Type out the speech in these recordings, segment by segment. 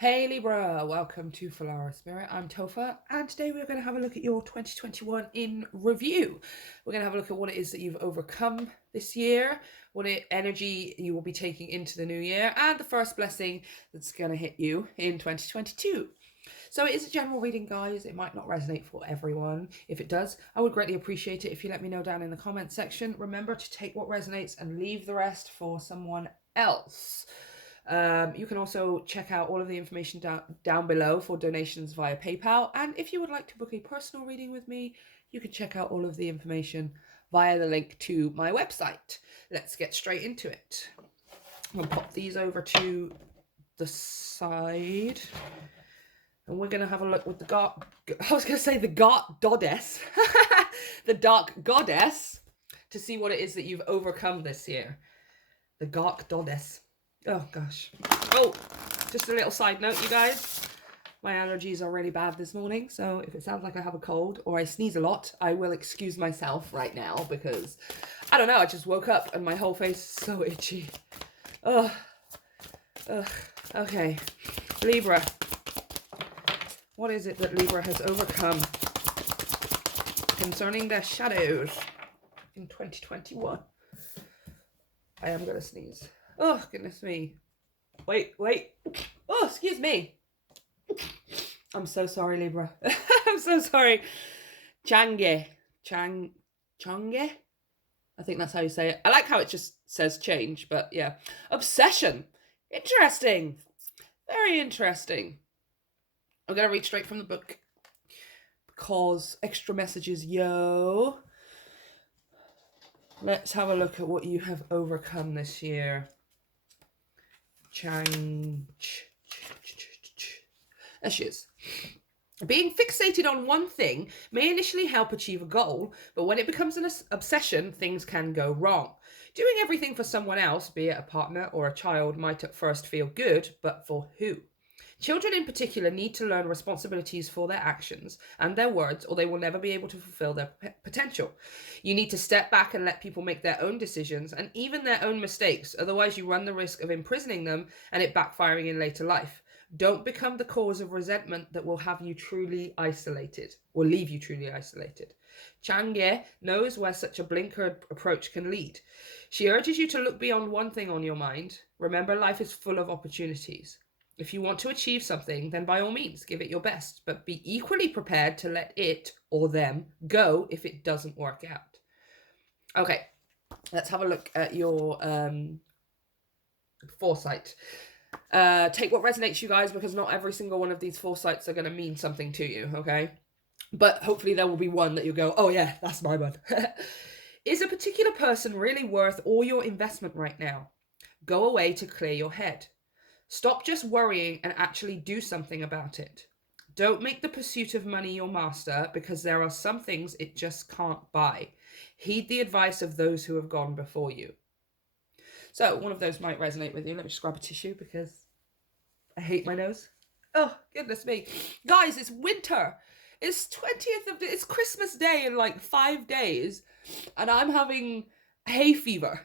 Hey Libra, welcome to Filara Spirit. I'm Topher, and today we're going to have a look at your 2021 in review. We're going to have a look at what it is that you've overcome this year, what energy you will be taking into the new year, and the first blessing that's going to hit you in 2022. So it is a general reading, guys. It might not resonate for everyone. If it does, I would greatly appreciate it if you let me know down in the comment section. Remember to take what resonates and leave the rest for someone else. You can also check out all of the information down below for donations via PayPal. And if you would like to book a personal reading with me, you can check out all of the information via the link to my website. Let's get straight into it. I'm going to pop these over to the side. And we're going to have a look with the goddess, the dark goddess, to see what it is that you've overcome this year. The dark goddess. Oh, gosh. Oh, just a little side note, you guys. My allergies are really bad this morning, so if it sounds like I have a cold or I sneeze a lot, I will excuse myself right now because, I don't know, I just woke up and my whole face is so itchy. Ugh. Okay. Libra. What is it that Libra has overcome concerning their shadows in 2021? I am going to sneeze. Oh, goodness me. Wait. Oh, excuse me. I'm so sorry, Libra. I'm so sorry. Change. I think that's how you say it. I like how it just says change, but yeah. Obsession. Interesting. Very interesting. I'm going to read straight from the book because extra messages, yo. Let's have a look at what you have overcome this year. Change. There she is. Being fixated on one thing may initially help achieve a goal, but when it becomes an obsession, things can go wrong. Doing everything for someone else, be it a partner or a child, might at first feel good, but for who? Children in particular need to learn responsibilities for their actions and their words, or they will never be able to fulfill their potential. You need to step back and let people make their own decisions and even their own mistakes, otherwise you run the risk of imprisoning them and it backfiring in later life. Don't become the cause of resentment that will have you truly isolated, or leave you truly isolated. Chang'e knows where such a blinkered approach can lead. She urges you to look beyond one thing on your mind. Remember, life is full of opportunities. If you want to achieve something, then by all means, give it your best, but be equally prepared to let it or them go if it doesn't work out. Okay, let's have a look at your foresight. Take what resonates, you guys, because not every single one of these foresights are going to mean something to you, okay? But hopefully there will be one that you'll go, oh yeah, that's my one. Is a particular person really worth all your investment right now? Go away to clear your head. Stop just worrying and actually do something about it. Don't make the pursuit of money your master, because there are some things it just can't buy. Heed the advice of those who have gone before you. So one of those might resonate with you. Let me just grab a tissue because I hate my nose. Oh, goodness me. Guys, it's winter. It's it's Christmas Day in like 5 days, and I'm having hay fever.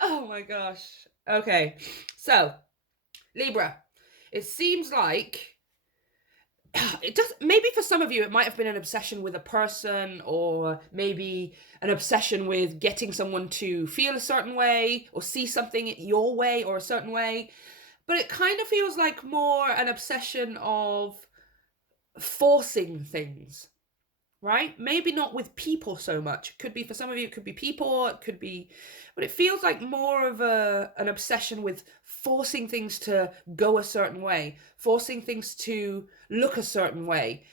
Oh my gosh. Okay, so Libra, it seems like it does. Maybe for some of you, it might have been an obsession with a person, or maybe an obsession with getting someone to feel a certain way or see something your way or a certain way. But it kind of feels like more an obsession of forcing things. Right? Maybe not with people so much. It could be, for some of you, it could be people, it could be, but it feels like more of an obsession with forcing things to go a certain way, forcing things to look a certain way.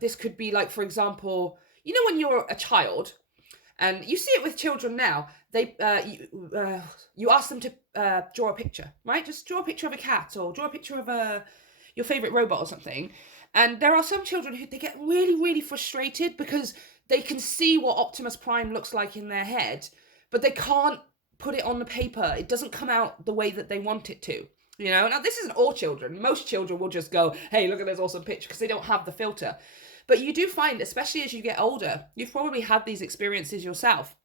This could be like, for example, you know, when you're a child, and you see it with children now, you ask them to draw a picture, right? Just draw a picture of a cat, or draw a picture of your favorite robot or something. And there are some children who, they get really, really frustrated because they can see what Optimus Prime looks like in their head, but they can't put it on the paper. It doesn't come out the way that they want it to. You know, now this isn't all children. Most children will just go, hey, look at this awesome picture, because they don't have the filter. But you do find, especially as you get older, you've probably had these experiences yourself,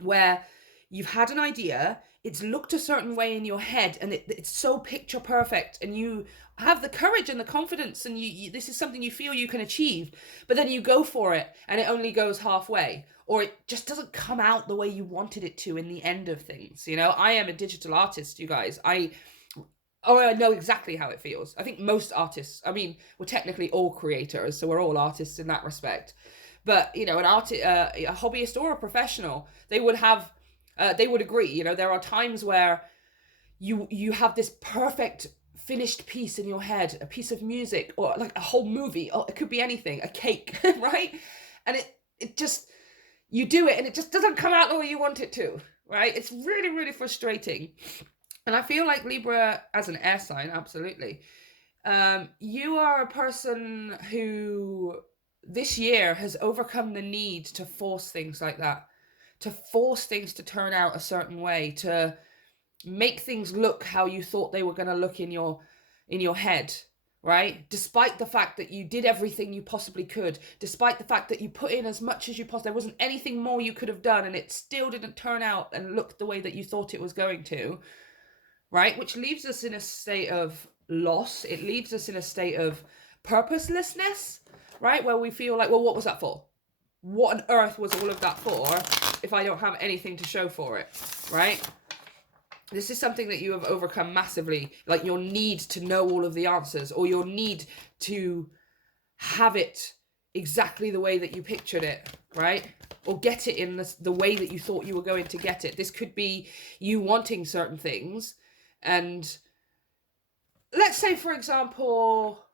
where you've had an idea, it's looked a certain way in your head, and it's so picture perfect, and you have the courage and the confidence, and you this is something you feel you can achieve, but then you go for it and it only goes halfway, or it just doesn't come out the way you wanted it to in the end of things. You know, I am a digital artist, you guys. I know exactly how it feels. I think most artists, I mean, we're technically all creators, so we're all artists in that respect. But, you know, a hobbyist or a professional, they would agree, you know, there are times where you have this perfect finished piece in your head, a piece of music, or like a whole movie, or it could be anything, a cake, right? And it just, you do it and it just doesn't come out the way you want it to, right? It's really, really frustrating. And I feel like Libra, as an air sign, absolutely, you are a person who this year has overcome the need to force things like that, to force things to turn out a certain way, to make things look how you thought they were going to look in your head, right? Despite the fact that you did everything you possibly could, despite the fact that you put in as much as you possibly, there wasn't anything more you could have done, and it still didn't turn out and look the way that you thought it was going to, right? Which leaves us in a state of loss. It leaves us in a state of purposelessness, right? Where we feel like, well, what was that for? What on earth was all of that for if I don't have anything to show for it, right? This is something that you have overcome massively, like your need to know all of the answers, or your need to have it exactly the way that you pictured it, right? Or get it in the way that you thought you were going to get it. This could be you wanting certain things, and let's say, for example,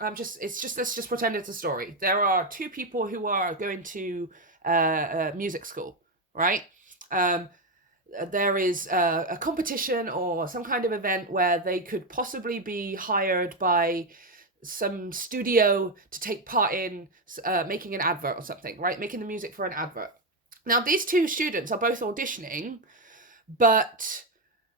let's just pretend it's a story. There are two people who are going to music school, right? There is a competition or some kind of event where they could possibly be hired by some studio to take part in making an advert or something, right? Making the music for an advert. Now, these two students are both auditioning, but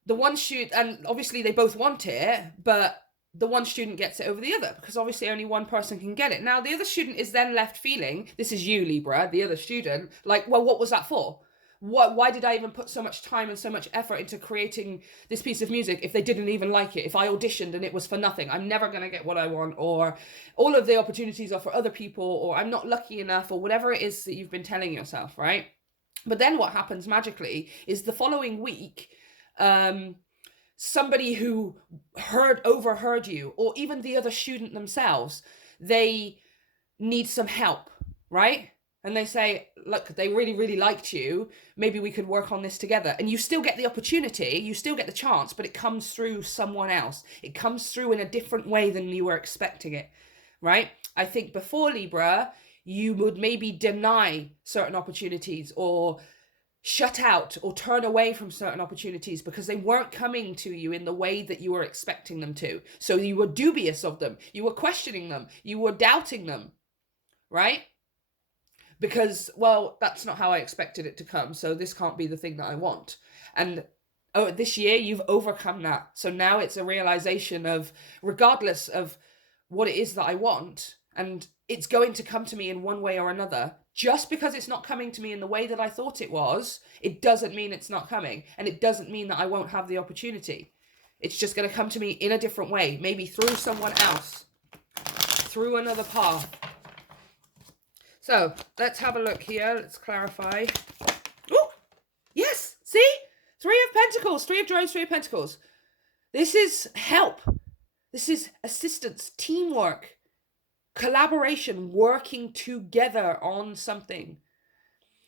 the one student, and obviously they both want it, but the one student gets it over the other, because obviously only one person can get it. Now, the other student is then left feeling, this is you, Libra, the other student, like, well, what was that for? Why did I even put so much time and so much effort into creating this piece of music if they didn't even like it? If I auditioned and it was for nothing, I'm never going to get what I want, or all of the opportunities are for other people, or I'm not lucky enough, or whatever it is that you've been telling yourself, right? But then what happens magically is the following week, somebody who overheard you, or even the other student themselves, they need some help, right? And they say, look, they really, really liked you. Maybe we could work on this together. And you still get the opportunity, you still get the chance, but it comes through someone else. It comes through in a different way than you were expecting it, right? I think before, Libra, you would maybe deny certain opportunities, or shut out or turn away from certain opportunities because they weren't coming to you in the way that you were expecting them to. So you were dubious of them. You were questioning them. You were doubting them, right? Because, well, that's not how I expected it to come, so this can't be the thing that I want. And this year you've overcome that. So now it's a realization of, regardless of what it is that I want, and it's going to come to me in one way or another, just because it's not coming to me in the way that I thought it was, it doesn't mean it's not coming. And it doesn't mean that I won't have the opportunity. It's just going to come to me in a different way, maybe through someone else, through another path. So let's have a look here. Let's clarify. Oh, yes. See? 3 of Pentacles, 3 of Drones, 3 of Pentacles. This is help. This is assistance, teamwork, collaboration, working together on something.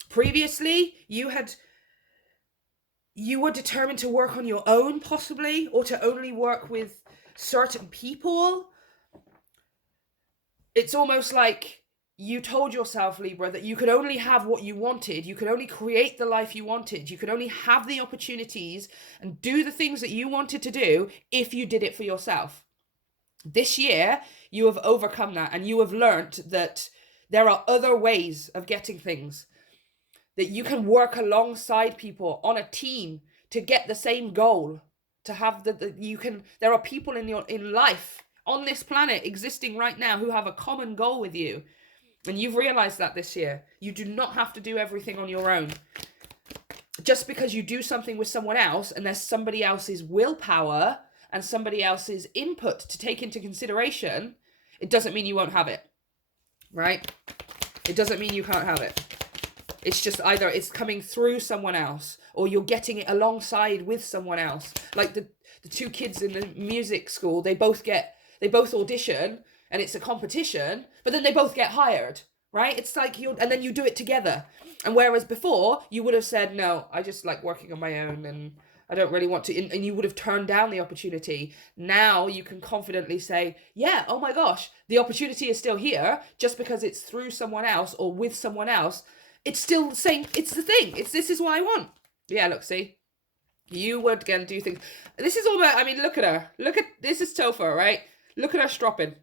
Previously, you were determined to work on your own, possibly, or to only work with certain people. It's almost like you told yourself, Libra, that you could only have what you wanted. You could only create the life you wanted. You could only have the opportunities and do the things that you wanted to do if you did it for yourself. This year, you have overcome that, and you have learned that there are other ways of getting things, that you can work alongside people on a team to get the same goal, to have there are people in life on this planet existing right now who have a common goal with you. And you've realized that this year. You do not have to do everything on your own. just because you do something with someone else and there's somebody else's willpower and somebody else's input to take into consideration, it doesn't mean you won't have it, right? It doesn't mean you can't have it. It's just either it's coming through someone else or you're getting it alongside with someone else. Like the two kids in the music school, they both audition and it's a competition, but then they both get hired, right? It's like and then you do it together. And whereas before you would have said, no, I just like working on my own and I don't really want to, and you would have turned down the opportunity. Now you can confidently say, yeah, oh my gosh, the opportunity is still here. Just because it's through someone else or with someone else, it's still the same. It's the thing. This is what I want. Yeah, look, see? You were going to do things. This is all about, I mean, look at her. This is Topher, right? Look at her stropping.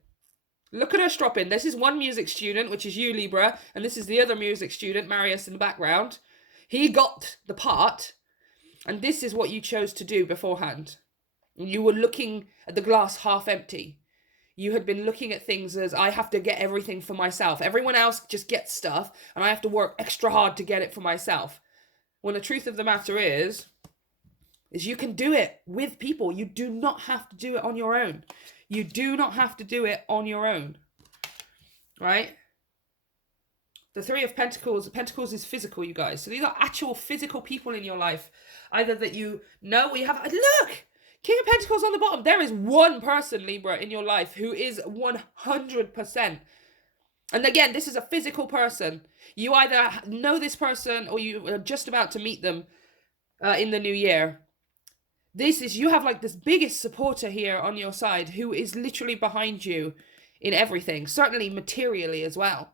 Look at her stropping. This is one music student, which is you, Libra. And this is the other music student, Marius, in the background. He got the part. And this is what you chose to do beforehand. You were looking at the glass half empty. You had been looking at things as, I have to get everything for myself. Everyone else just gets stuff, and I have to work extra hard to get it for myself. When the truth of the matter is you can do it with people. You do not have to do it on your own. You do not have to do it on your own. Right? The Three of Pentacles. The Pentacles is physical, you guys. So these are actual physical people in your life. Either that you know, or you have... Look! King of Pentacles on the bottom. There is one person, Libra, in your life who is 100%. And again, this is a physical person. You either know this person or you are just about to meet them in the new year. You have like this biggest supporter here on your side who is literally behind you in everything. Certainly materially as well,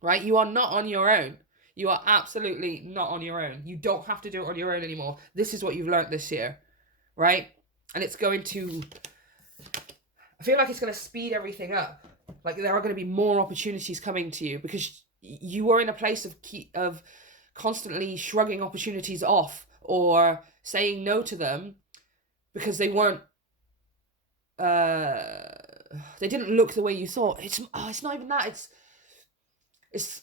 right? You are not on your own. You are absolutely not on your own. You don't have to do it on your own anymore. This is what you've learned this year, right? And it's going to, I feel like it's going to speed everything up. Like there are going to be more opportunities coming to you because you were in a place of constantly shrugging opportunities off or saying no to them because they weren't, they didn't look the way you thought. It's not even that. It's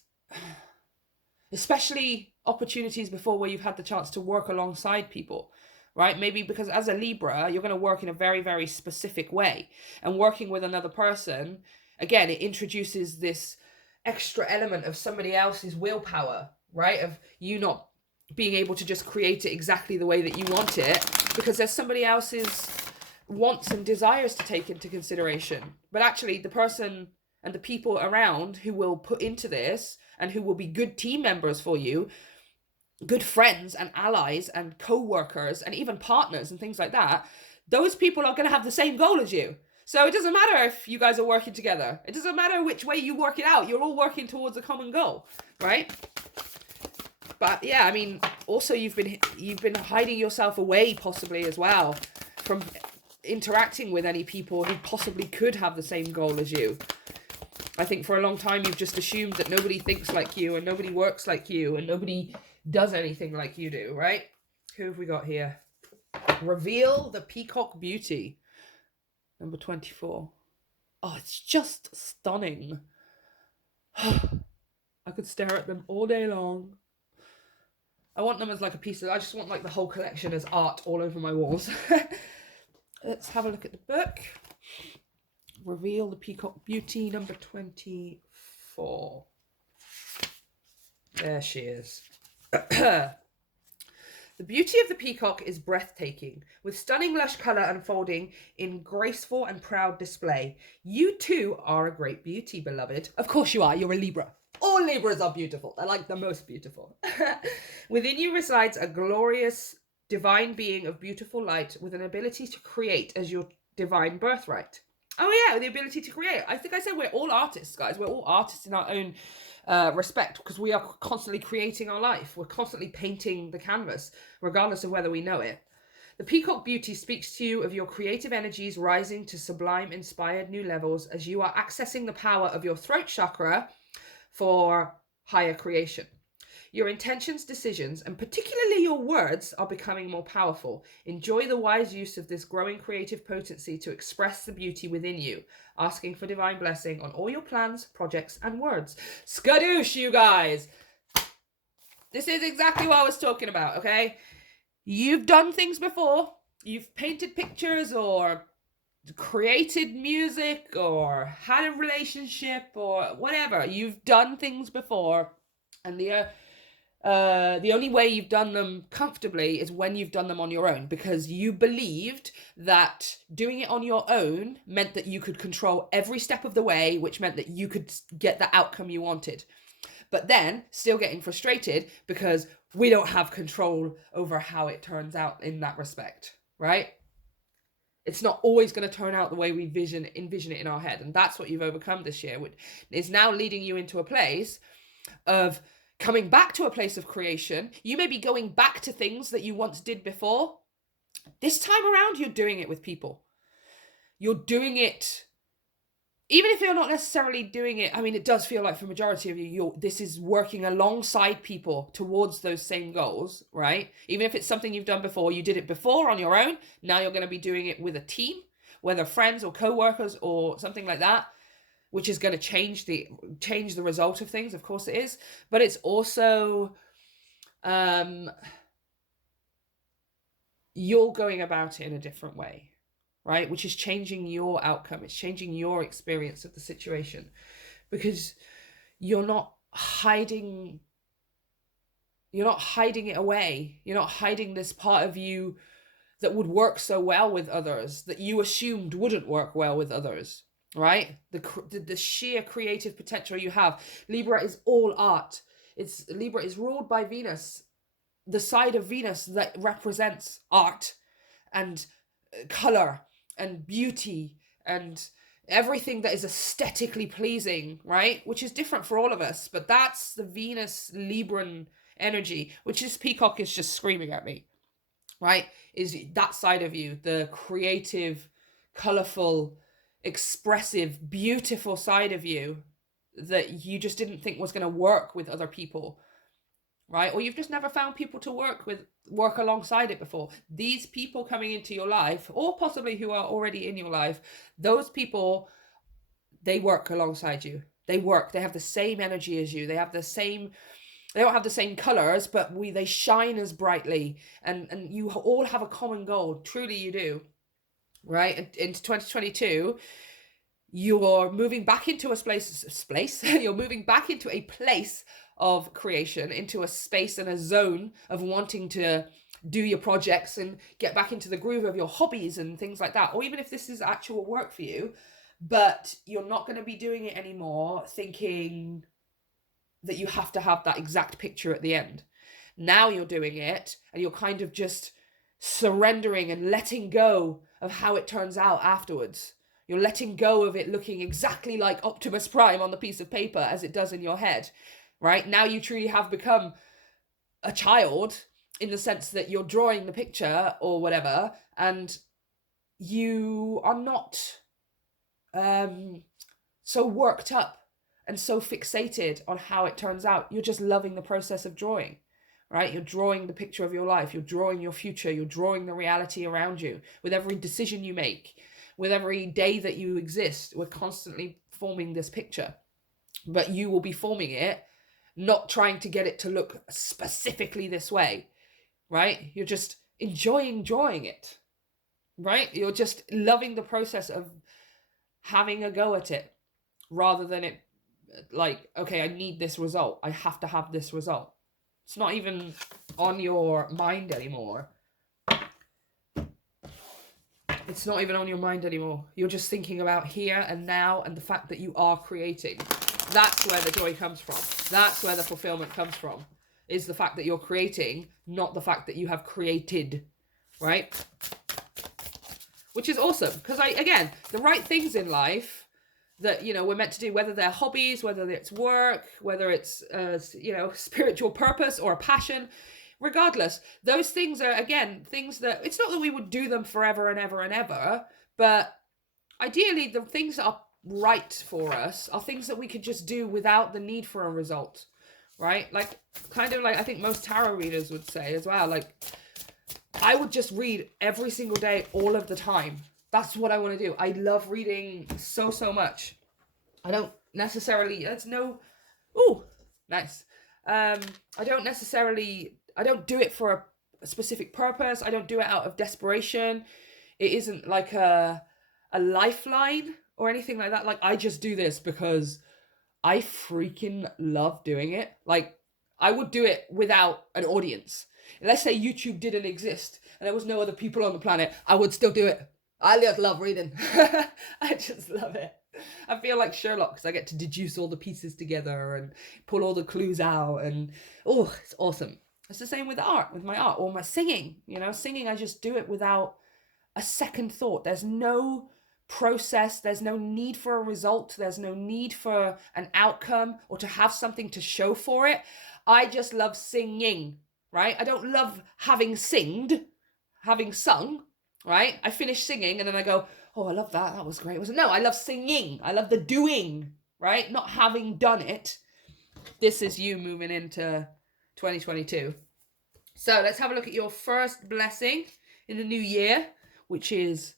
especially opportunities before where you've had the chance to work alongside people. Right? Maybe because as a Libra, you're going to work in a very, very specific way. And working with another person, again, it introduces this extra element of somebody else's willpower, right? Of you not being able to just create it exactly the way that you want it, because there's somebody else's wants and desires to take into consideration. But actually, the person and the people around who will put into this and who will be good team members for you, good friends and allies and co-workers and even partners and things like that, those people are going to have the same goal as you. So it doesn't matter if you guys are working together. It doesn't matter which way you work it out. You're all working towards a common goal, right? But yeah, I mean, also you've been hiding yourself away possibly as well from interacting with any people who possibly could have the same goal as you. I think for a long time you've just assumed that nobody thinks like you and nobody works like you and nobody does anything like you do, right? Who have we got here? Reveal the Peacock Beauty. Number 24. Oh, it's just stunning. I could stare at them all day long. I want them as like a piece of... I just want like the whole collection as art all over my walls. Let's have a look at the book. Reveal the Peacock Beauty, number 24. There she is. The beauty of the peacock is breathtaking, with stunning lush colour unfolding in graceful and proud display. You too are a great beauty, beloved. Of course you are, you're a Libra. All Libras are beautiful. They're like the most beautiful. Within you resides a glorious divine being of beautiful light with an ability to create as your divine birthright. Oh yeah, the ability to create. I think I said we're all artists, guys. We're all artists in our own respect, because we are constantly creating our life. We're constantly painting the canvas, regardless of whether we know it. The Peacock Beauty speaks to you of your creative energies rising to sublime, inspired new levels as you are accessing the power of your throat chakra for higher creation. Your intentions, decisions, and particularly your words are becoming more powerful. Enjoy the wise use of this growing creative potency to express the beauty within you, asking for divine blessing on all your plans, projects, and words. Skadoosh, you guys! This is exactly what I was talking about, okay? You've done things before. You've painted pictures or created music or had a relationship or whatever. You've done things before, and the only way you've done them comfortably is when you've done them on your own, because you believed that doing it on your own meant that you could control every step of the way, which meant that you could get the outcome you wanted. But then still getting frustrated because we don't have control over how it turns out in that respect, right? It's not always going to turn out the way we envision it in our head. And that's what you've overcome this year, which is now leading you into a place of coming back to a place of creation. You may be going back to things that you once did before. This time around, you're doing it with people. You're doing it, even if you're not necessarily doing it, I mean, it does feel like for the majority of you, this is working alongside people towards those same goals, right? Even if it's something you've done before, you did it before on your own, now you're going to be doing it with a team, whether friends or co-workers or something like that, which is going to change the result of things. Of course it is, but it's also you're going about it in a different way, right? Which is changing your outcome. It's changing your experience of the situation, because you're not hiding it away. You're not hiding this part of you that would work so well with others, that you assumed wouldn't work well with others, right? The sheer creative potential you have. Libra is all art. Libra is ruled by Venus, the side of Venus that represents art and color and beauty and everything that is aesthetically pleasing, right? Which is different for all of us, but that's the Venus Libran energy, which this peacock is just screaming at me, right? Is that side of you, the creative, colorful, expressive, beautiful side of you that you just didn't think was going to work with other people, right? Or you've just never found people to work alongside it before. These people coming into your life, or possibly who are already in your life, those people, they work alongside you. They have the same energy as you. They don't have the same colors, but they shine as brightly, and you all have a common goal. Truly you do, right? Into 2022, you're moving back into you're moving back into a place of creation, into a space and a zone of wanting to do your projects and get back into the groove of your hobbies and things like that. Or even if this is actual work for you, but you're not going to be doing it anymore thinking that you have to have that exact picture at the end. Now you're doing it and you're kind of just surrendering and letting go of how it turns out afterwards. You're letting go of it looking exactly like Optimus Prime on the piece of paper as it does in your head, right? Now you truly have become a child in the sense that you're drawing the picture or whatever, and you are not so worked up and so fixated on how it turns out. You're just loving the process of drawing, right? You're drawing the picture of your life. You're drawing your future. You're drawing the reality around you with every decision you make, with every day that you exist. We're constantly forming this picture, but you will be forming it, not trying to get it to look specifically this way, right? You're just enjoying drawing it, right? You're just loving the process of having a go at it, rather than it like, okay, I need this result. I have to have this result. It's not even on your mind anymore. It's not even on your mind anymore. You're just thinking about here and now and the fact that you are creating. That's where the joy comes from. That's where the fulfillment comes from, is the fact that you're creating, not the fact that you have created, right? Which is awesome, because again, the right things in life that, we're meant to do, whether they're hobbies, whether it's work, whether it's, spiritual purpose or a passion, regardless, those things are, again, things that, it's not that we would do them forever and ever and ever, but ideally the things that are right for us are things that we could just do without the need for a result, right? Like, kind of like I think most tarot readers would say as well, like, I would just read every single day, all of the time. That's what I want to do. I love reading so much. I don't necessarily, ooh, nice. I don't do it for a specific purpose. I don't do it out of desperation. It isn't like a lifeline or anything like that. Like, I just do this because I freaking love doing it. Like, I would do it without an audience. Let's say YouTube didn't exist and there was no other people on the planet, I would still do it. I just love reading. I just love it. I feel like Sherlock because I get to deduce all the pieces together and pull all the clues out, and oh, it's awesome. It's the same with art, with my art or my singing. You know, singing, I just do it without a second thought. There's no process, there's no need for a result, there's no need for an outcome or to have something to show for it. I just love singing, right? I don't love having sung, right? I finish singing and then I go, oh, I love that. That was great. No, I love singing. I love the doing, right? Not having done it. This is you moving into 2022. So let's have a look at your first blessing in the new year, which is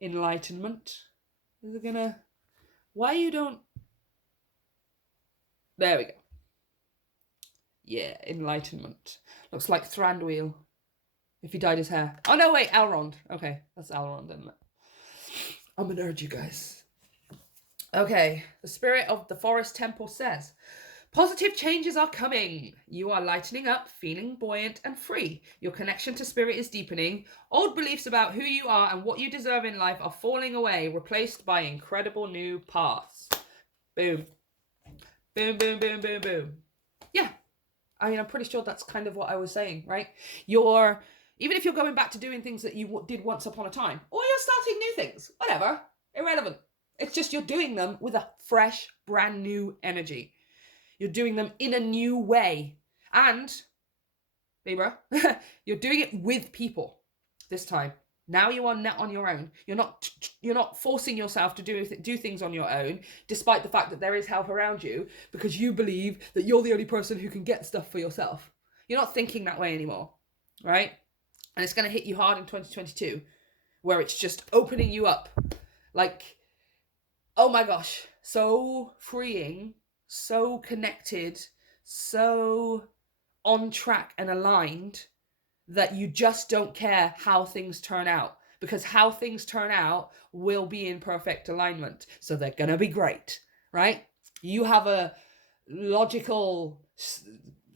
enlightenment. Is it gonna... Why you don't... There we go. Yeah, enlightenment. Looks like Thranduil if he dyed his hair. Oh, no, wait, Elrond. Okay, that's Elrond, isn't it? I'm a nerd, you guys. Okay, the spirit of the forest temple says, positive changes are coming. You are lightening up, feeling buoyant and free. Your connection to spirit is deepening. Old beliefs about who you are and what you deserve in life are falling away, replaced by incredible new paths. Boom. Boom, boom, boom, boom, boom. Yeah. I mean, I'm pretty sure that's kind of what I was saying, right? Even if you're going back to doing things that you did once upon a time, or you're starting new things, whatever, irrelevant. It's just you're doing them with a fresh, brand new energy. You're doing them in a new way. And, Libra, you're doing it with people this time. Now you are not on your own. You're not forcing yourself to do things on your own, despite the fact that there is help around you, because you believe that you're the only person who can get stuff for yourself. You're not thinking that way anymore, right? And it's going to hit you hard in 2022, where it's just opening you up. Like, oh my gosh, so freeing, so connected, so on track and aligned that you just don't care how things turn out, because how things turn out will be in perfect alignment. So they're going to be great, right? You have a logical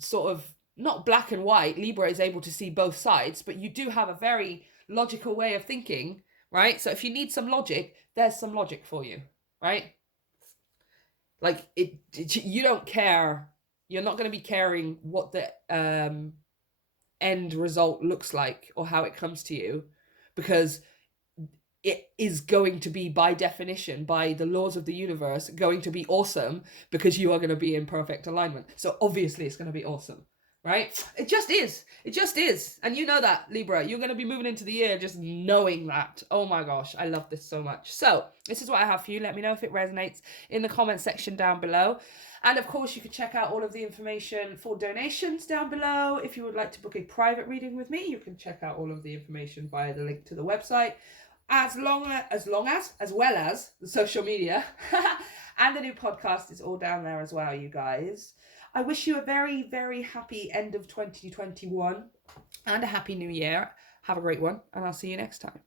sort of, not black and white. Libra is able to see both sides, but you do have a very logical way of thinking, right? So if you need some logic, there's some logic for you, right? Like, you don't care. You're not going to be caring what the end result looks like or how it comes to you, because it is going to be, by definition, by the laws of the universe, going to be awesome, because you are going to be in perfect alignment. So obviously it's going to be awesome, right? It just is. It just is. And you know that, Libra. You're going to be moving into the year just knowing that. Oh my gosh, I love this so much. So this is what I have for you. Let me know if it resonates in the comment section down below. And of course, you can check out all of the information for donations down below. If you would like to book a private reading with me, you can check out all of the information via the link to the website, as well as the social media. And the new podcast is all down there as well, you guys. I wish you a very, very happy end of 2021 and a happy new year. Have a great one, and I'll see you next time.